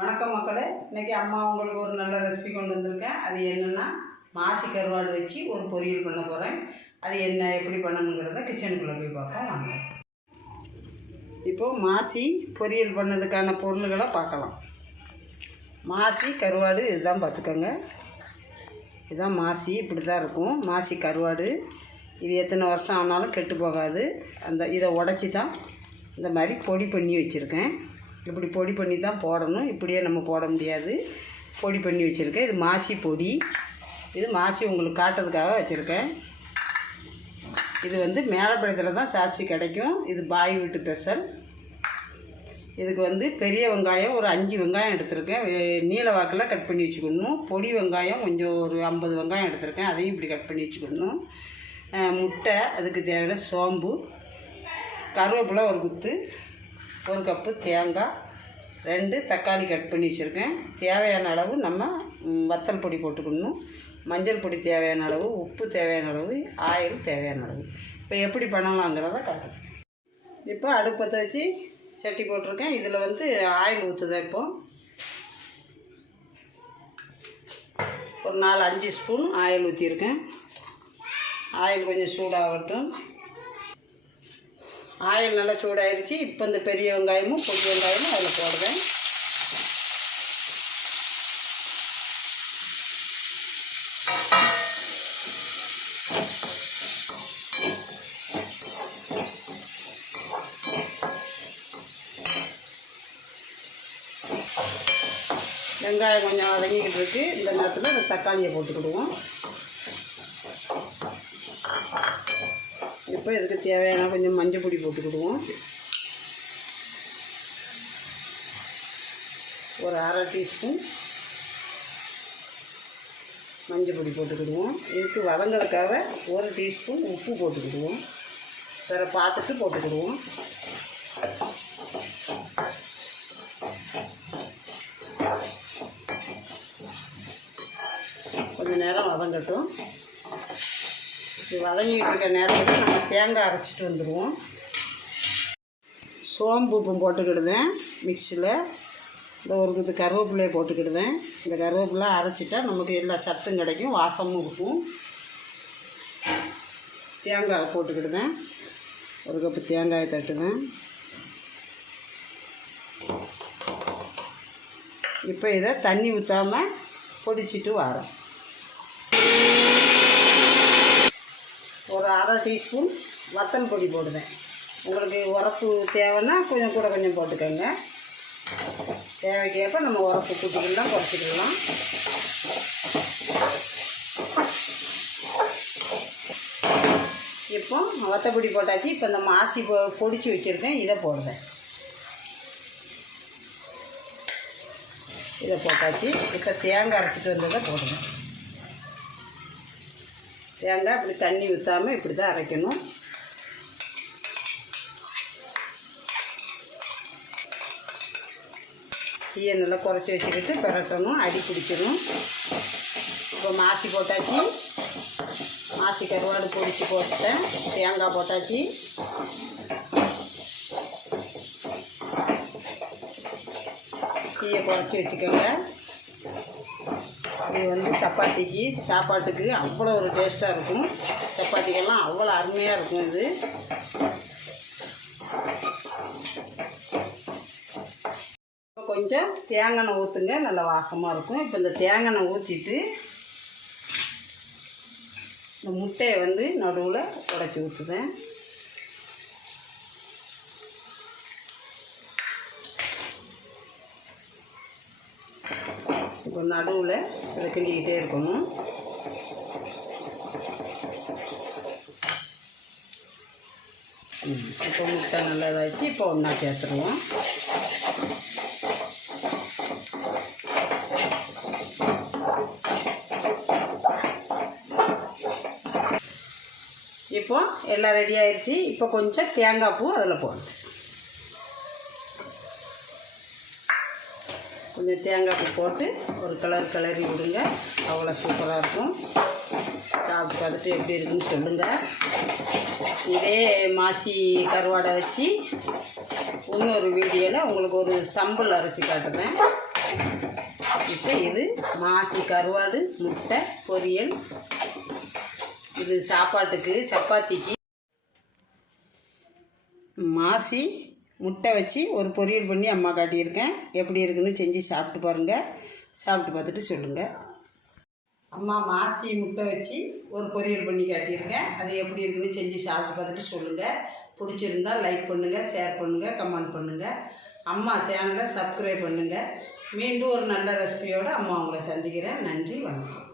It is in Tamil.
வணக்கம் மக்களே, இன்றைக்கி அம்மா உங்களுக்கு ஒரு நல்ல ரெசிபி கொண்டு வந்திருக்கேன். அது என்னென்னா மாசி கருவாடு வச்சு ஒரு பொரியல் பண்ண போகிறேன். அது என்ன எப்படி பண்ணணுங்கிறத கிச்சனுக்குள்ளே போய் பார்ப்போம் வாங்க. இப்போது மாசி பொரியல் பண்ணதுக்கான பொருள்களை பார்க்கலாம். மாசி கருவாடு இதுதான் பார்த்துக்கோங்க. இதுதான் மாசி, இப்படி தான் இருக்கும் மாசி கருவாடு. இது எத்தனை வருஷம் ஆனாலும் கெட்டு போகாது. இதை உடச்சி தான் இந்த மாதிரி பொடி பண்ணி வச்சுருக்கேன். இப்படி பொடி பண்ணி தான் போடணும், இப்படியே நம்ம போட முடியாது. பொடி பண்ணி வச்சுருக்கேன். இது மாசி பொடி. இது மாசி உங்களுக்கு காட்டுறதுக்காக வச்சுருக்கேன். இது மேலப்படத்தில் தான் ஜாஸ்தி கிடைக்கும். இது பாய் வீட்டு ஸ்பெஷல். இதுக்கு பெரிய வெங்காயம் ஒரு 5 வெங்காயம் எடுத்திருக்கேன். நீல வாக்கில் கட் பண்ணி வச்சுக்கணும். பொடி வெங்காயம் கொஞ்சம் ஒரு 50 வெங்காயம் எடுத்திருக்கேன். அதையும் இப்படி கட் பண்ணி வச்சுக்கணும். முட்டை, அதுக்கு தேவையான சோம்பு, கருவேப்பிலை ஒரு குத்து, 1 கப்பு தேங்காய், 2 தக்காளி கட் பண்ணி வச்சுருக்கேன். தேவையான அளவு நம்ம வத்தல் பொடி போட்டுக்கணும். மஞ்சள் பொடி தேவையான அளவு, உப்பு தேவையான அளவு, ஆயில் தேவையான அளவு. இப்போ எப்படி பண்ணலாங்கிறத காட்டுறேன். இப்போ அடுப்பத்தை வச்சு சட்டி போட்டிருக்கேன். இதில் ஆயில் ஊற்றுதான். இப்போ ஒரு 4-5 ஸ்பூன் ஆயில் ஊற்றியிருக்கேன். ஆயில் கொஞ்சம் சூடாகட்டும். ஆயில் நல்லா சூடாயிருச்சு. இப்போ இந்த பெரிய வெங்காயமும் பொடி வெங்காயமும் அதில் போடுவேன். வெங்காயம் கொஞ்சம் வதங்கிக்கிட்டு இருக்குது. இந்த நேரத்தில் இந்த தக்காளியை போட்டுக்கிடுவோம். இப்போ இதுக்கு தேவையான கொஞ்சம் மஞ்சள் பொடி போட்டுக்கிடுவோம். ஒரு 1/2 டீஸ்பூன் மஞ்சள் பொடி போட்டுக்கிடுவோம். இதுக்கு வதங்கிறதுக்காக 1 டீஸ்பூன் உப்பு போட்டுக்கிடுவோம். வேறு பார்த்துட்டு போட்டுக்கிடுவோம். கொஞ்சம் நேரம் வதங்கட்டும். வதங்கிட்டு இருக்க நேரத்தில் நம்ம தேங்காய் அரைச்சிட்டு வந்துடுவோம். சோம்பு உப்பும் போட்டுக்கிடுதேன். மிக்சியில் இந்த ஒரு இது கருவேப்பிலையை போட்டுக்கிடுதேன். இந்த கருவேப்பிலை அரைச்சிட்டா நமக்கு எல்லா சத்தும் கிடைக்கும், வாசமும் இருக்கும். தேங்காய் போட்டுக்கிடுதேன். 1 கப்பு தேங்காயை தட்டுவேன். இப்போ இதை தண்ணி ஊற்றாமல் பொடிச்சிட்டு வரேன். ஒரு 1/2 டீஸ்பூன் வத்தல் பொடி போடுவேன். உங்களுக்கு உரப்பு தேவைன்னா கொஞ்சம் கூட கொஞ்சம் போட்டுக்கோங்க. தேவைக்கேற்ப நம்ம உரப்பு கூட்டிக்கலாம், குறைச்சிக்கலாம். இப்போ வத்தப்பொடி போட்டாச்சு. இப்போ இந்த மாசி பொடிச்சு வச்சுருக்கேன். இதை போடுவேன். இதை போட்டாச்சு. இப்போ தேங்காய் அரைச்சிட்டு வந்ததை போடுவேன். தேங்காய் இப்படி தண்ணி ஊற்றாமல் இப்படி தான் அரைக்கணும். தீயை நல்லா குறைச்சி வச்சுக்கிட்டு பிரட்டணும், அடி பிடிக்கணும். இப்போ மாசி போட்டாச்சு. மாசி கருவாடு பொடிச்சு போட்டேன். தேங்காய் போட்டாச்சு. தீயை குறைச்சி வச்சுக்கோங்க. இது சப்பாத்திக்கு சாப்பாட்டுக்கு அவ்வளோ ஒரு டேஸ்ட்டாக இருக்கும். சப்பாத்திக்கெல்லாம் அவ்வளோ அருமையாக இருக்கும். இது இப்போ கொஞ்சம் தேங்காய் ஊற்றுங்க, நல்லா வாசமாக இருக்கும். இப்போ இந்த தேங்காய் ஊற்றிட்டு இந்த முட்டையை நடுவில் உடைச்சி ஊற்றுவேன். இப்போ நடுவில் இதை கிண்டிக்கிட்டே இருக்கணும். இப்போ முட்டை நல்லா இதாகிடுச்சு. இப்போ ஒன்றா சேர்த்துருவோம். இப்போ எல்லாம் ரெடி ஆயிடுச்சு. இப்போ கொஞ்சம் தேங்காய் பூ அதில் போடணும். கொஞ்சம் தேங்காய் பூ போட்டு ஒரு கிளறி விடுங்க. அவ்வளோ சூப்பராக இருக்கும். சாப்பிட்டு பார்த்துட்டு எப்படி இருக்குன்னு சொல்லுங்கள். இதே மாசி கருவாடை வச்சு இன்னொரு வீடியோவில் உங்களுக்கு ஒரு சம்பல் அரைச்சி காட்டுறேன். இப்போ இது மாசி கருவாடு முட்டை பொரியல். இது சாப்பாட்டுக்கு சப்பாத்திக்கு மாசி முட்டை வச்சு ஒரு பொரியல் பண்ணி அம்மா காட்டியிருக்கேன். எப்படி இருக்குன்னு செஞ்சு சாப்பிட்டு பாருங்கள். சாப்பிட்டு பார்த்துட்டு சொல்லுங்கள். அம்மா மாசி முட்டை வச்சு ஒரு பொரியல் பண்ணி காட்டியிருக்கேன். அது எப்படி இருக்குன்னு செஞ்சு சாப்பிட்டு பார்த்துட்டு சொல்லுங்கள். பிடிச்சிருந்தா லைக் பண்ணுங்கள், ஷேர் பண்ணுங்கள், கமெண்ட் பண்ணுங்கள். அம்மா சேனலை சப்ஸ்கிரைப் பண்ணுங்கள். மீண்டும் ஒரு நல்ல ரெசிபியோடு அம்மா உங்களை சந்திக்கிறேன். நன்றி, வணக்கம்.